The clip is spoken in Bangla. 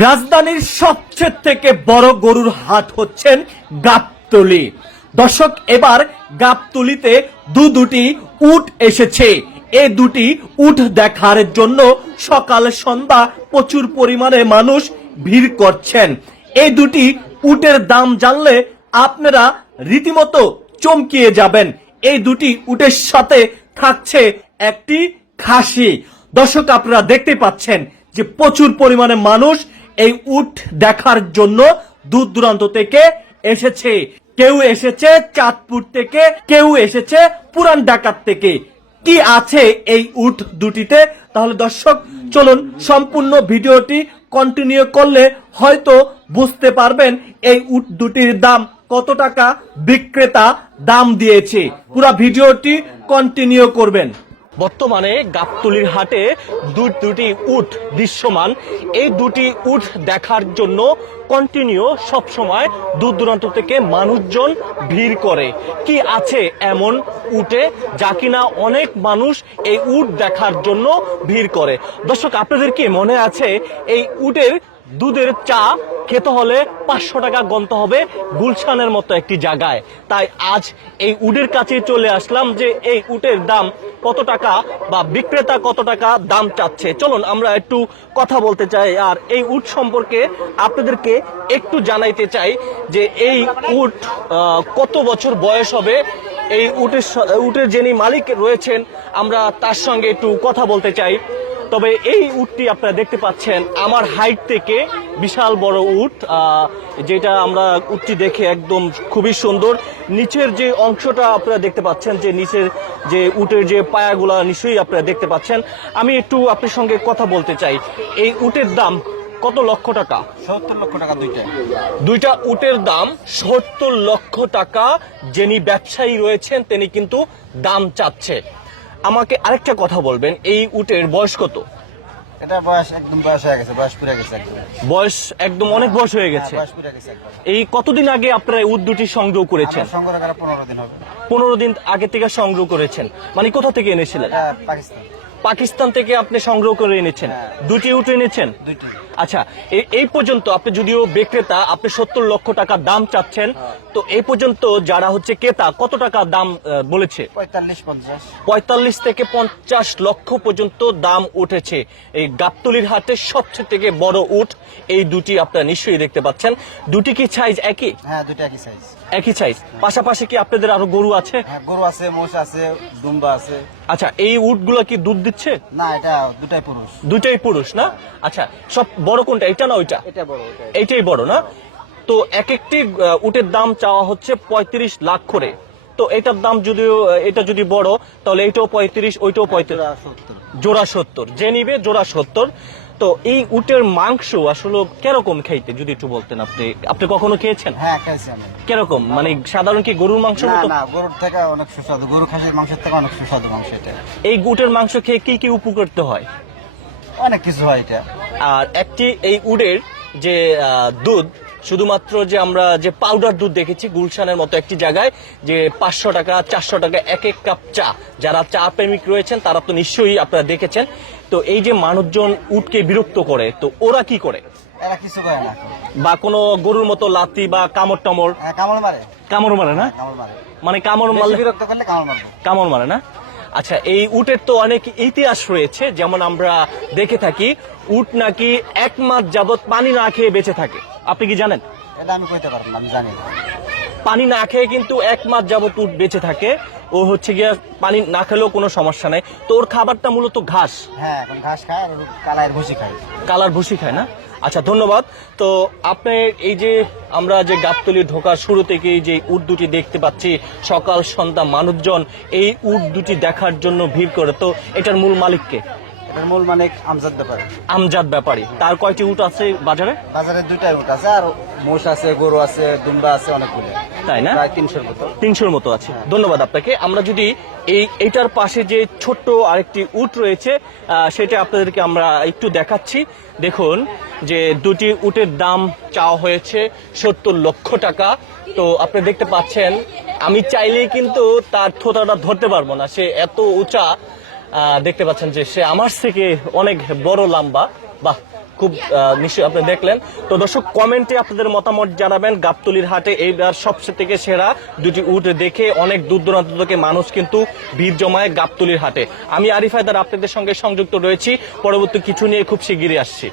রাজধানীর সবচেয়ে থেকে বড় গরুর হাট হচ্ছেন গাবতলি। দর্শক, এবার গাবতলিতে দু দুটি উট এসেছে। এই দুটি উট দেখার জন্য সকাল সন্ধ্যা প্রচুর পরিমাণে মানুষ ভিড় করছেন। এই দুটি উটের দাম জানলে আপনারা রীতিমতো চমকিয়ে যাবেন। এই দুটি উটের সাথে থাকছে একটি খাসি। দর্শক, আপনারা দেখতে পাচ্ছেন যে প্রচুর পরিমাণে মানুষ এই উট দেখার জন্য দূর দূরান্ত থেকে এসেছে। কেউ এসেছে চাঁদপুর থেকে, কেউ এসেছে পুরান ডাকাত থেকে। কি আছে এই উট দুটিতে? তাহলে দর্শক, চলুন সম্পূর্ণ ভিডিওটি কন্টিনিউ করলে হয়তো বুঝতে পারবেন এই উট দুটির দাম কত টাকা বিক্রেতা দাম দিয়েছে। পুরা ভিডিওটি কন্টিনিউ করবেন। বর্তমানে গাবতলির হাটে দু দুটি উট দৃশ্যমান। এই দুটি উট দেখার জন্য কন্টিনিউ সব সময় দূর দূরান্ত থেকে মানুষজন ভিড় করে। কি আছে এমন উটে যা কিনা অনেক মানুষ এই উট দেখার জন্য ভিড় করে? দর্শক, আপনাদের কি মনে আছে এই উটের দুধের চা খেতে হলে পাঁচশো টাকা গন্ত হবে গুলশানের মতো একটি জায়গায়। তাই আজ এই উডের কাছে চলে আসলাম যে এই উটের দাম কত টাকা বা বিক্রেতা কত টাকা দাম চাচ্ছে। চলুন আমরা একটু কথা বলতে চাই আর এই উট সম্পর্কে আপনাদেরকে একটু জানাইতে চাই যে এই উট কত বছর বয়স হবে? এই উটের উটের যিনি মালিক রয়েছেন, আমরা তার সঙ্গে একটু কথা বলতে চাই। তবে এই উটটি আপনারা দেখতে পাচ্ছেন আমার হাইট থেকে বিশাল বড় উট যেটা আমরা উটটি দেখে একদম খুবই সুন্দর। নিচের যে অংশটা আপনারা দেখতে পাচ্ছেন যে নিচের যে উটের যে পায়াগুলা নিশ্চয়ই আপনারা দেখতে পাচ্ছেন। আমি একটু আপনার সঙ্গে কথা বলতে চাই। এই উটের দাম কত লক্ষ টাকা? সত্তর লক্ষ টাকা দুইটা। দুইটা উটের দাম সত্তর লক্ষ টাকা। যিনি ব্যবসায়ী রয়েছেন তিনি কিন্তু দাম চাচ্ছে। আমাকে আরেকটা কথা বলবেন এই উটের বয়স কত? এটা বয়স একদম বয়স হয়ে গেছে বয়স পুরে গেছে বয়স একদম অনেক বয়স হয়ে গেছে। হ্যাঁ, বয়স পুরে গেছে এই কতদিন আগে আপনারা উট দুটি সংগ্রহ করেছেন? সংগ্রহ করা পনেরো দিন হবে। পনেরো দিন আগে থেকে সংগ্রহ করেছেন। মানে কোথা থেকে এনেছিলেন? পাকিস্তান। পাকিস্তান থেকে আপনি সংগ্রহ করে এনেছেন। হ্যাঁ। দুটি উট এনেছেন? আচ্ছা এই পর্যন্ত আপনি যদিও বিক্রেতা আপনি সত্তর লক্ষ টাকা দাম চাচ্ছেন। তো এই পর্যন্ত যারা হচ্ছে ক্রেতা কত টাকা দাম বলেছে? পঁয়তাল্লিশ থেকে পঞ্চাশ লক্ষ পর্যন্ত দাম উঠেছে। এই গাবতলির হাটে সবচেয়ে থেকে বড় উট এই দুটি আপনারা নিশ্চয়ই দেখতে পাচ্ছেন। দুটি কি সাইজ একই? হ্যাঁ একই সাইজ একই সাইজ পাশাপাশি কি আপনাদের আরও গরু আছে? হ্যাঁ গরু আছে মোষ আছে দুম্বা আছে। আচ্ছা এই উটগুলা কি দুধ দিচ্ছে? না এটা দুটাই পুরুষ। দুটাই পুরুষ না? আচ্ছা সব বড় কোনটা? এটা না ওইটা? এটা বড় এইটাই বড় না? তো এক একটি উটের দাম চাওয়া হচ্ছে পঁয়ত্রিশ লাখ করে। তো এটার দাম যদিও এটা যদি বড় তাহলে এইটাও পঁয়ত্রিশ ওইটাও পঁয়ত্রিশ। জোড়া সত্তর। যে নিবে জোড়া সত্তর। তো এই উটের মাংস আসলে কীরকম খাইতে যদি একটু বলতেন আপনি? আপনি কখনো খেয়েছেন? হ্যাঁ খাইছি আমি। কীরকম? মানে সাধারণ কি গরুর মাংস না মতো না গরুর থেকে অনেক সুস্বাদু। গরু খাসির মাংসের থেকে অনেক সুস্বাদু মাংস এটা। এই উটের মাংস খেয়ে কি কি উপকৃত হয়? অনেক কিছু হয় এটা। আর একটি এই উডের যে দুধ শুধুমাত্র যে আমরা যে পাউডার দুধ দেখেছি গুলশানের মতো একটি জায়গায় যে পাঁচশো টাকা চারশো টাকা এক এক কাপ চা যারা চা প্রেমিক রয়েছেন তারা তো নিশ্চয়ই আপনারা দেখেছেন। তো এই যে মানুষজন উটকে বিরক্ত করে তো ওরা কি করে? এরা কিছু করে না। বা কোনো গরুর মতো লাতি বা কামড় টামড়? হ্যাঁ কামড় মারে। কামড় মারে না? কামড় মারে। মানে কামড় বেশি মারলে বিরক্ত করলে কামড় মারবে। কামড় মারে না? আচ্ছা এই উটের তো অনেক ইতিহাস রয়েছে যেমন আমরা দেখে থাকি উট নাকি এক মাস যাবত পানি না খেয়ে বেঁচে থাকে। আপনি কি জানেন? এটা আমি কইতে পারব না আমি জানি না। পানি না খেয়ে কিন্তু এক মাস যাবত উট বেঁচে থাকে। ও হচ্ছে গিয়ে পানি না খেলেও কোনো সমস্যা নেই। তো ওর খাবারটা মূলত ঘাস। হ্যাঁ ঘাস খায় আর কালায়ের ভুসি খায়। কালার ভুসি খায় না? আচ্ছা ধন্যবাদ। তো আপনি এই যে আমরা যে গাবতলি ঢোকার শুরু থেকে যে উট দুটি দেখতে পাচ্ছি সকাল সন্ধ্যা মানুষজন এই উট দুটি দেখার জন্য ভিড় করে। তো এটার মূল মালিককে এটার মূল মানে আমজাদ ব্যাপারে। আমজাদ ব্যাপারী। তার কয়টি উট আছে বাজারে? বাজারে দুইটাই উঠ আছে আর মোষ আছে গরু আছে দুম্বা আছে অনেকগুলো। তাই না? তিনশোর মতো। তিনশোর মতো আছে। ধন্যবাদ আপনাকে। আমরা যদি এই এইটার পাশে যে ছোট্ট আরেকটি উট রয়েছে সেটা আপনাদেরকে আমরা একটু দেখাচ্ছি। দেখুন যে দুটি উটের দাম চাওয়া হয়েছে সত্তর লক্ষ টাকা। তো আপনি দেখতে পাচ্ছেন আমি চাইলেই কিন্তু তার থোতাটা ধরতে পারব না। সে এত উঁচা দেখতে পাচ্ছেন যে সে আমার থেকে অনেক বড় লম্বা। বাহ খুব নিশ্চয় আপনি দেখলেন। তো দর্শক, কমেন্টে আপনাদের মতামত জানাবেন গাবতলির হাটে। এইবার সবচেয়ে থেকে সেরা দুটি উট দেখে অনেক দূর দূরান্ত থেকে মানুষ কিন্তু ভিড় জমায় গাবতলির হাটে। আমি আরিফ হায়দার আপনাদের সঙ্গে সংযুক্ত রয়েছি। পরবর্তী কিছু নিয়ে খুব শিগগিরই আসছি।